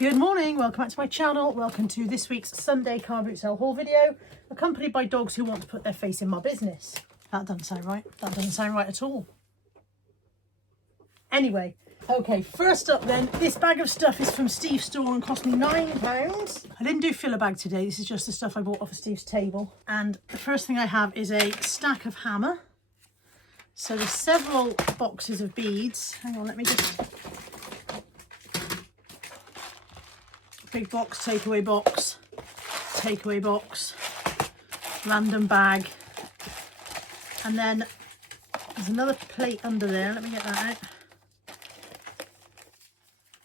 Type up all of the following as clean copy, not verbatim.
Good morning, welcome back to my channel. Welcome to this week's Sunday car boot sale haul video, accompanied by dogs who want to put their face in my business. That doesn't sound right. That doesn't sound right at all. Anyway, okay, first up then, this bag of stuff is from Steve's store and cost me £9. I didn't do filler bag today, this is just the stuff I bought off of Steve's table. And the first thing I have is a stack of hammer. So there's several boxes of beads. Hang on, let me just... Big box, takeaway box, random bag. And then there's another plate under there. Let me get that out.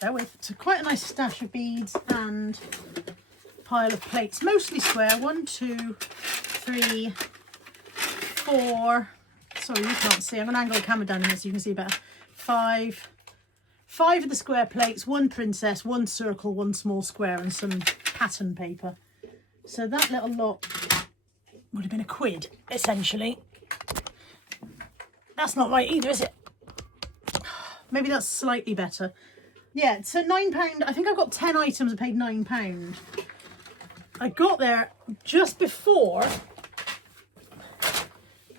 There with. So quite a nice stash of beads and pile of plates, mostly square. 1, 2, 3, 4. Sorry, you can't see. I'm going to angle the camera down here so you can see better. 5 of the square plates, 1 princess, 1 circle, 1 small square, and some pattern paper. So that little lot would have been £1, essentially. That's not right either, is it? Maybe that's slightly better. Yeah, so £9. I think I've got 10 items and paid £9. I got there just before,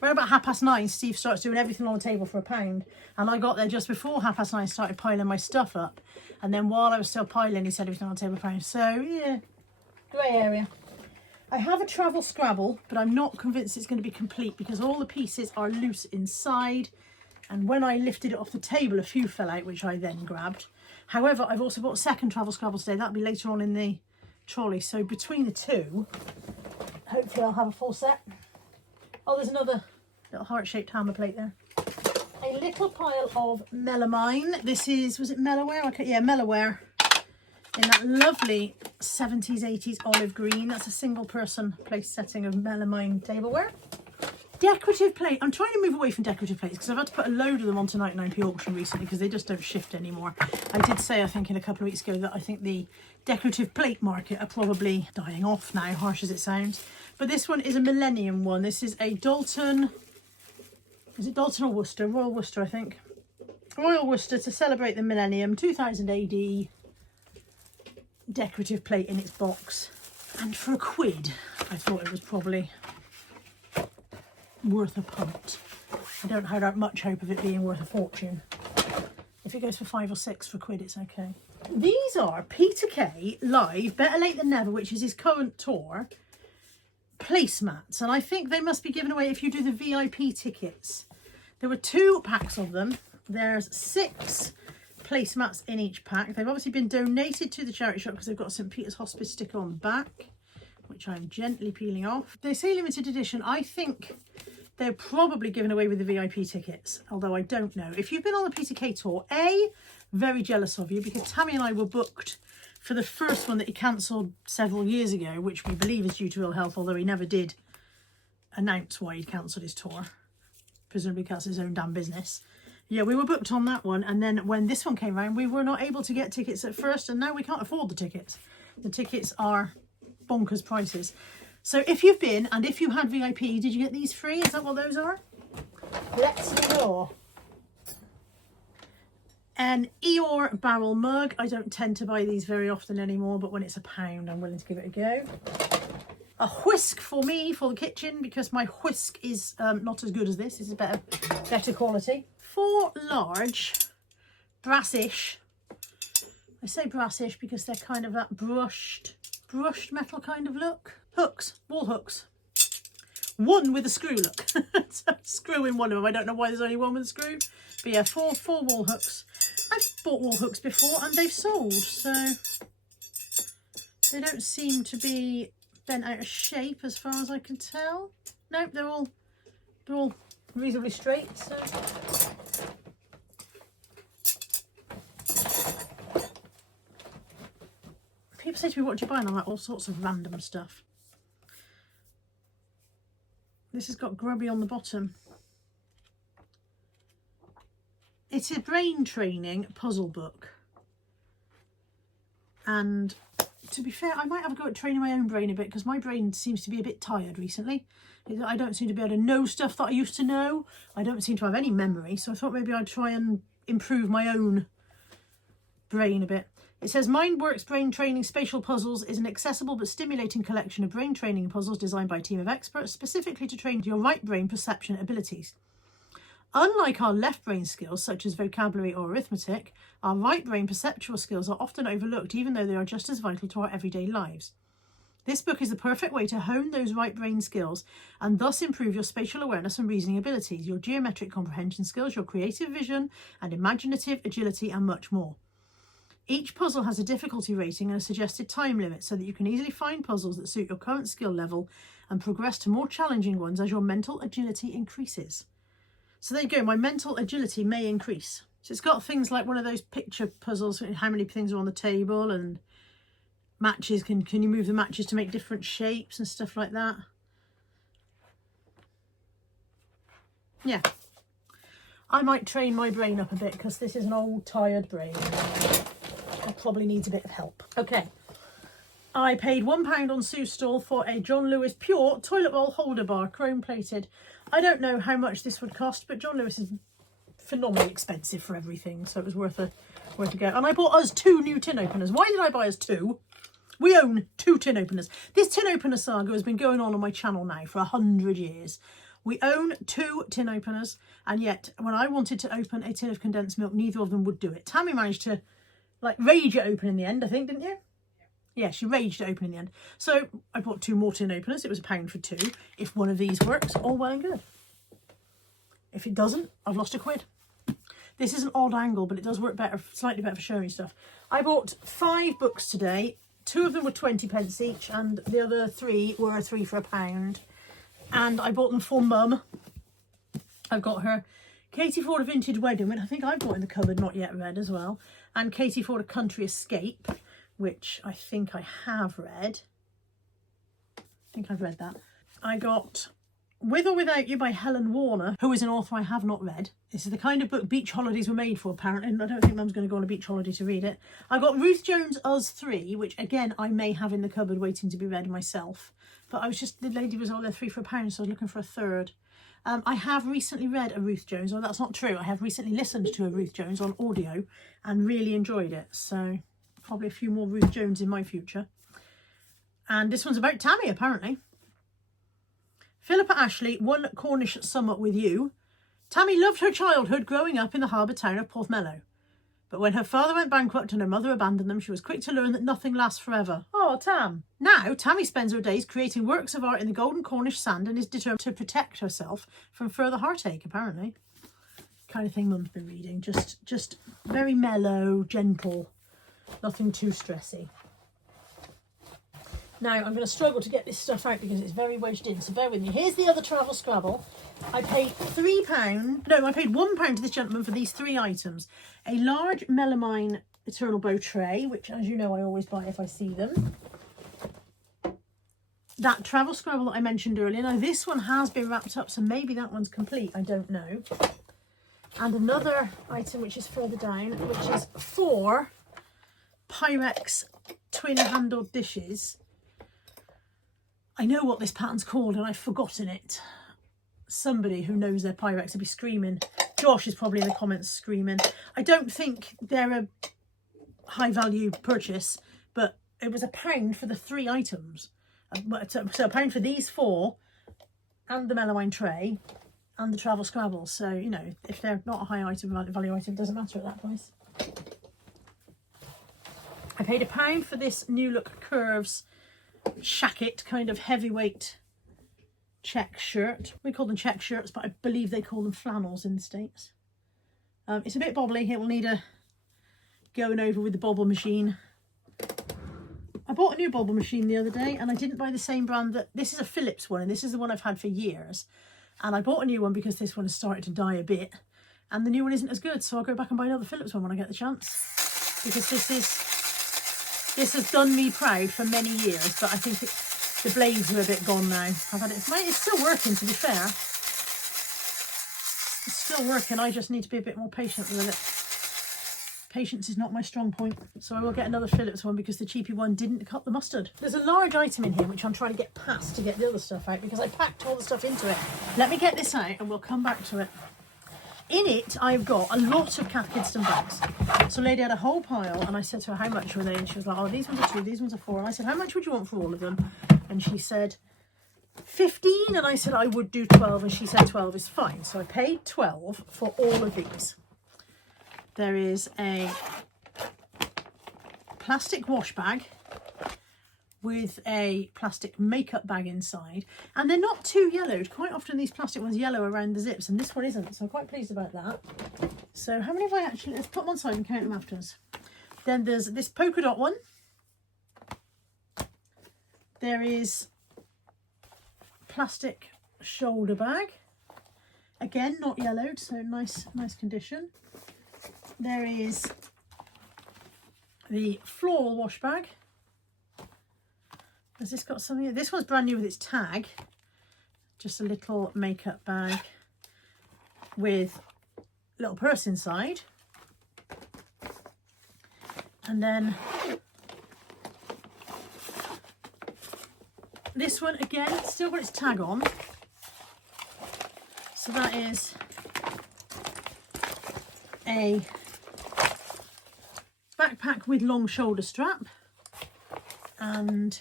around about 9:30, Steve starts doing everything on the table for £1. And I got there just before 9:30, started piling my stuff up. And then while I was still piling, he said everything on the table for £1. So, yeah, grey area. I have a travel Scrabble, but I'm not convinced it's going to be complete because all the pieces are loose inside. And when I lifted it off the table, a few fell out, which I then grabbed. However, I've also bought a second travel Scrabble today. That'll be later on in the trolley. So between the two, hopefully I'll have a full set. Oh, there's another little heart-shaped hammer plate there. A little pile of melamine. This is, was it Melloware? Okay, yeah, Melloware. In that lovely 70s, 80s olive green. That's a single person place setting of melamine tableware. Decorative plate. I'm trying to move away from decorative plates because I've had to put a load of them onto 99p auction recently because they just don't shift anymore. I did say, I think in a couple of weeks ago, that I think the decorative plate market are probably dying off now, harsh as it sounds. But this one is a Millennium one. This is a Dalton, is it Dalton or Worcester? Royal Worcester, I think. Royal Worcester to celebrate the Millennium, 2000 AD. Decorative plate in its box. And for £1, I thought it was probably worth a punt. I don't have much hope of it being worth a fortune. If it goes for 5 or 6 for £1, it's okay. These are Peter Kay live, Better Late Than Never, which is his current tour, placemats, and I think they must be given away if you do the VIP tickets. There were 2 packs of them. There's 6 placemats in each pack. They've obviously been donated to the charity shop because they've got a St Peter's Hospice sticker on the back, which I'm gently peeling off. They say limited edition. I think they're probably given away with the VIP tickets, although I don't know. If you've been on the Peter Kay tour, very jealous of you because Tammy and I were booked for the first one that he cancelled several years ago, which we believe is due to ill health, although he never did announce why he'd cancelled his tour. Presumably that's his own damn business. Yeah, we were booked on that one, and then when this one came around, we were not able to get tickets at first, and now we can't afford the tickets. The tickets are bonkers prices. So if you've been, and if you had VIP, did you get these free? Is that what those are? Let's go. An Eeyore barrel mug. I don't tend to buy these very often anymore, but when it's £1, I'm willing to give it a go. A whisk for me for the kitchen because my whisk is not as good as this. This is better quality. 4 large brassish. I say brassish because they're kind of that brushed metal kind of look. Hooks, wall hooks. 1 with a screw, look. So screw in one of them. I don't know why there's only 1 with a screw. But yeah, 4 wall hooks. I've bought wall hooks before and they've sold, so they don't seem to be bent out of shape as far as I can tell. Nope, they're all reasonably straight, so. People say to me, what do you buy? And I'm like, all sorts of random stuff. This has got grubby on the bottom. It's a brain training puzzle book. And to be fair, I might have a go at training my own brain a bit because my brain seems to be a bit tired recently. I don't seem to be able to know stuff that I used to know. I don't seem to have any memory. So I thought maybe I'd try and improve my own brain a bit. It says MindWorks Brain Training Spatial Puzzles is an accessible but stimulating collection of brain training puzzles designed by a team of experts specifically to train your right brain perception abilities. Unlike our left brain skills, such as vocabulary or arithmetic, our right brain perceptual skills are often overlooked, even though they are just as vital to our everyday lives. This book is the perfect way to hone those right brain skills and thus improve your spatial awareness and reasoning abilities, your geometric comprehension skills, your creative vision and imaginative agility, and much more. Each puzzle has a difficulty rating and a suggested time limit so that you can easily find puzzles that suit your current skill level and progress to more challenging ones as your mental agility increases. So there you go, my mental agility may increase. So it's got things like one of those picture puzzles, how many things are on the table, and matches, can you move the matches to make different shapes and stuff like that. Yeah, I might train my brain up a bit because this is an old tired brain. It probably needs a bit of help. Okay, I paid £1 on Sue's stall for a John Lewis Pure toilet roll holder bar, chrome plated. I don't know how much this would cost, but John Lewis is phenomenally expensive for everything, so it was worth a go. And I bought us 2 new tin openers. Why did I buy us 2? We own 2 tin openers. This tin opener saga has been going on my channel now for 100 years. We own 2 tin openers, and yet when I wanted to open a tin of condensed milk, neither of them would do it. Tammy managed to rage it open in the end, I think, didn't you? Yeah, she raged it open in the end. So I bought 2 more tin openers. It was £1 for 2. If one of these works, all well and good. If it doesn't, I've lost £1. This is an odd angle, but it does work better, slightly better for showing stuff. I bought 5 books today. 2 of them were 20p each, and the other 3 were 3 for £1. And I bought them for Mum. I've got her Katie Ford A Vintage Wedding, which I think I've got in the cupboard, not yet read as well. And Katie Ford A Country Escape, which I think I have read. I think I've read that. I got With or Without You by Helen Warner, who is an author I have not read. This is the kind of book beach holidays were made for, apparently, and I don't think Mum's going to go on a beach holiday to read it. I got Ruth Jones' Us 3, which again I may have in the cupboard waiting to be read myself. But the lady was all there 3 for £1, so I was looking for a third. I have recently read a Ruth Jones, or that's not true, I have recently listened to a Ruth Jones on audio and really enjoyed it. So probably a few more Ruth Jones in my future. And this one's about Tammy, apparently. Philippa Ashley, One Cornish Summer with You. Tammy loved her childhood growing up in the harbour town of Porthmellow. But when her father went bankrupt and her mother abandoned them, she was quick to learn that nothing lasts forever. Oh, Tam. Now, Tammy spends her days creating works of art in the golden Cornish sand and is determined to protect herself from further heartache, apparently. Kind of thing Mum's been reading. Just very mellow, gentle, nothing too stressy. Now, I'm going to struggle to get this stuff out because it's very wedged in, so bear with me. Here's the other travel Scrabble. I paid I paid £1 to this gentleman for these 3 items. A large melamine Eternal Bow tray, which, as you know, I always buy if I see them. That travel Scrabble that I mentioned earlier. Now, this one has been wrapped up, so maybe that one's complete. I don't know. And another item, which is further down, which is 4 Pyrex twin-handled dishes. I know what this pattern's called and I've forgotten it. Somebody who knows their Pyrex will be screaming. Josh is probably in the comments screaming. I don't think they're a high value purchase, but it was £1 for the 3 items. So £1 for these 4 and the melamine tray and the travel Scrabble. So, you know, if they're not a high value item, it doesn't matter at that price. I paid £1 for this New Look Curves shacket, kind of heavyweight check shirt. We call them check shirts, but I believe they call them flannels in the States. It's a bit bobbly. It will need a going over with the bobble machine. I bought a new bobble machine the other day and I didn't buy the same brand. This is a Philips one and this is the one I've had for years. And I bought a new one because this one has started to die a bit and the new one isn't as good. So I'll go back and buy another Philips one when I get the chance. Because this has done me proud for many years, but I think the blades are a bit gone now. It's still working, to be fair. It's still working, I just need to be a bit more patient with it. Patience is not my strong point, so I will get another Philips one because the cheapy one didn't cut the mustard. There's a large item in here which I'm trying to get past to get the other stuff out because I packed all the stuff into it. Let me get this out and we'll come back to it. In it, I've got a lot of Cath Kidston bags. So lady had a whole pile, and I said to her, how much were they? And she was like, oh, these ones are 2, these ones are 4. And I said, how much would you want for all of them? And she said, 15. And I said, I would do 12. And she said, 12 is fine. So I paid 12 for all of these. There is a plastic wash bag with a plastic makeup bag inside, and they're not too yellowed. Quite often these plastic ones yellow around the zips, and this one isn't, so I'm quite pleased about that. So how many have I actually, let's put them on side and count them afterwards. Then there's this polka dot one. There is plastic shoulder bag, again not yellowed, so nice condition. There is the floral wash bag. Has this got something? This one's brand new with its tag. Just a little makeup bag with a little purse inside. And then this one again, still got its tag on. So that is a backpack with long shoulder strap, and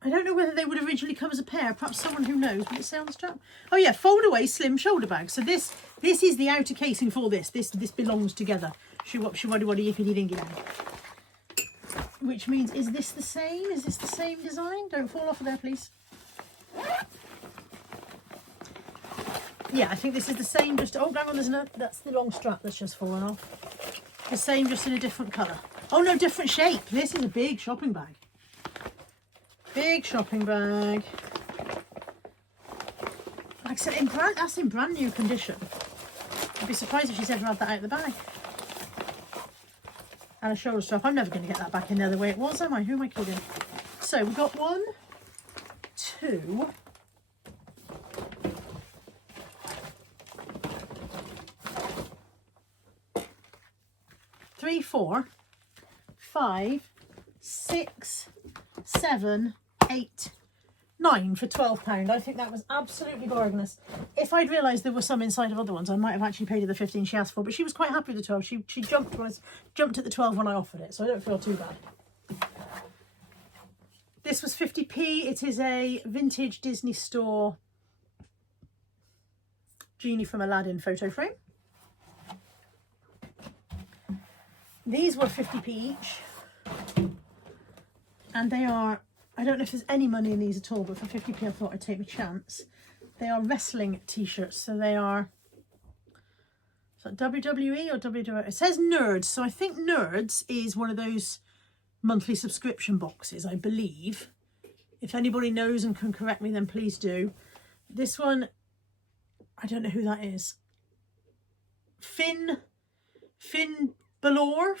I don't know whether they would originally come as a pair. Perhaps someone who knows. Will it say on the strap? Oh yeah, fold away slim shoulder bag. So this is the outer casing for this. This belongs together. Shoo-wop, shoo-waddy-waddy, yippity-dingy-dang. Which means, is this the same? Is this the same design? Don't fall off of there, please. Yeah, I think this is the same. Just, oh, hang on, there's no, that's the long strap that's just fallen off. The same, just in a different colour. Oh no, different shape. This is a big shopping bag. Big shopping bag. Like I said, that's in brand new condition. I'd be surprised if she's ever had that out of the bag. And a shoulder strap. I'm never going to get that back in there the way it was, am I? Who am I kidding? So we've got 1, 2, 3, 4, 5, 6, 7, 8, 9 for £12. I think that was absolutely bargainous. If I'd realised there were some inside of other ones, I might have actually paid her the 15 she asked for, but she was quite happy with the 12. She jumped at the 12 when I offered it, so I don't feel too bad. This was 50p. It is a vintage Disney store genie from Aladdin photo frame. These were 50p each, and they are, I don't know if there's any money in these at all, but for 50p I thought I'd take a chance. They are wrestling t-shirts, so they are, is that WWE or WWE? It says Nerds, so I think Nerds is one of those monthly subscription boxes, I believe. If anybody knows and can correct me, then please do. This one, I don't know who that is. Finn Balor.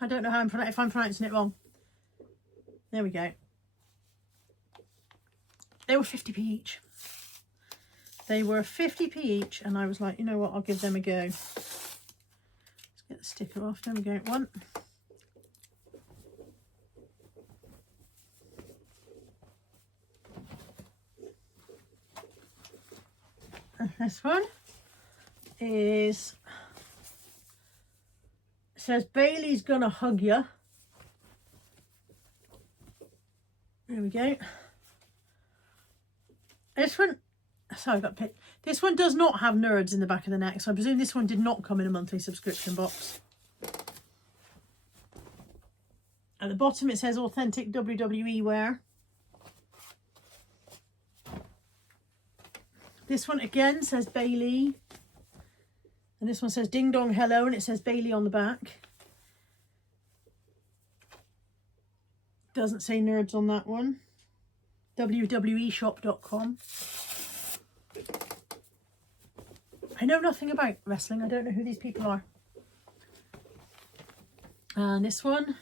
I don't know how if I'm pronouncing it wrong. There we go. They were 50p each. They were 50p each, and I was like, you know what, I'll give them a go. Let's get the sticker off. There we go. 1. And this one is, it says Bailey's gonna hug you. There we go. This one, sorry, I got picked. This one does not have Nerds in the back of the neck, so I presume this one did not come in a monthly subscription box. At the bottom it says authentic WWE wear. This one again says Bailey. And this one says Ding Dong Hello, and it says Bailey on the back. Doesn't say Nerds on that one. wweshop.com. I know nothing about wrestling. I don't know who these people are. And this one,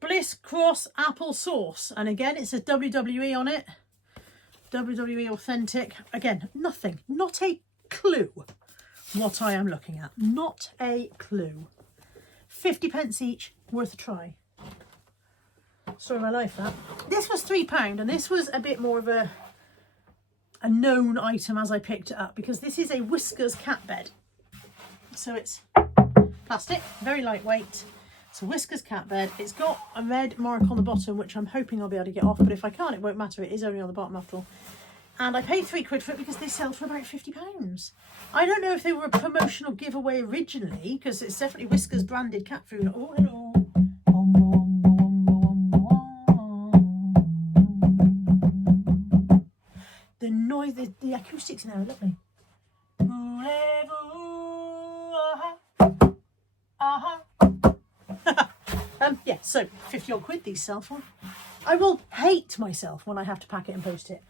Bliss Cross Apple Sauce. And again, it says WWE on it. WWE Authentic. Again, nothing. Not a clue what I am looking at. Not a clue. 50p each. Worth a try. Story of my life, that. This was £3, and this was a bit more of a a known item as I picked it up, because this is a Whiskers cat bed. So it's plastic, very lightweight. It's a Whiskers cat bed. It's got a red mark on the bottom, which I'm hoping I'll be able to get off, but if I can't, it won't matter. It is only on the bottom after all. And I paid £3 for it because they sell for about £50. I don't know if they were a promotional giveaway originally, because it's definitely Whiskers branded cat food. Oh, hello. The noise, the acoustics in there are lovely. Yeah, so 50 odd quid these sell for. I will hate myself when I have to pack it and post it.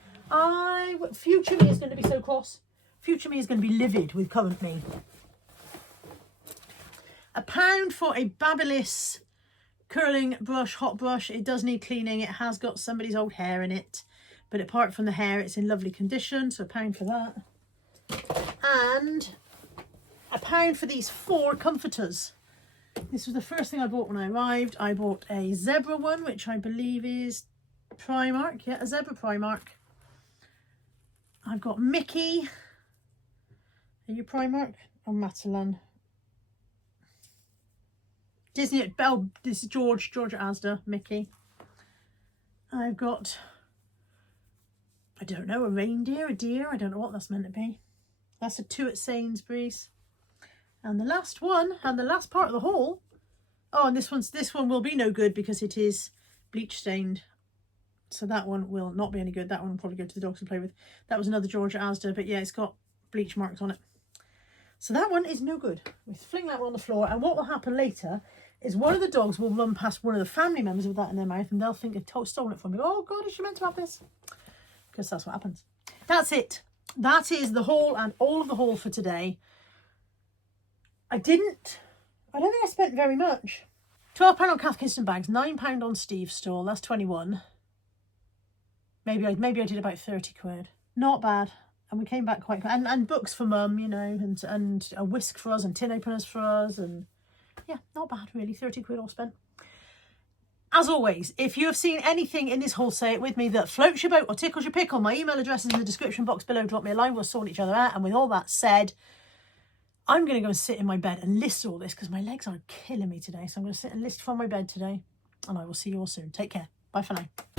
Future me is going to be so cross. Future me is going to be livid with current me. £1 for a Babyliss curling brush, hot brush. It does need cleaning. It has got somebody's old hair in it. But apart from the hair, it's in lovely condition. So £1 for that. And £1 for these 4 comforters. This was the first thing I bought when I arrived. I bought a zebra one, which I believe is Primark. Yeah, a zebra Primark. I've got Mickey. Are you Primark or Matalan? Disney. Oh, this is George at Asda. Mickey. I've got, I don't know, a reindeer, a deer. I don't know what that's meant to be. That's a 2 at Sainsbury's. And the last one, and the last part of the haul. Oh, and this one will be no good because it is bleach stained. So that one will not be any good. That one will probably go to the dogs to play with. That was another George at Asda, but yeah, it's got bleach marks on it. So that one is no good. We fling that one on the floor, and what will happen later is one of the dogs will run past one of the family members with that in their mouth, and they'll think they've stolen it from me. Oh God, is she meant to have this? Because that's what happens. That's it. That is the haul and all of the haul for today. I don't think I spent very much. £12 on Cath Kidston bags, £9 on Steve's stall, that's 21. Maybe I did about 30 quid. Not bad. And we came back quite quick. And books for mum, you know, and a whisk for us and tin openers for us, and yeah, not bad really, 30 quid all spent. As always, if you have seen anything in this haul, say it with me, that floats your boat or tickles your pickle, my email address is in the description box below. Drop me a line, we'll sort each other out. And with all that said, I'm going to go and sit in my bed and list all this because my legs are killing me today. So I'm going to sit and list from my bed today, and I will see you all soon. Take care. Bye for now.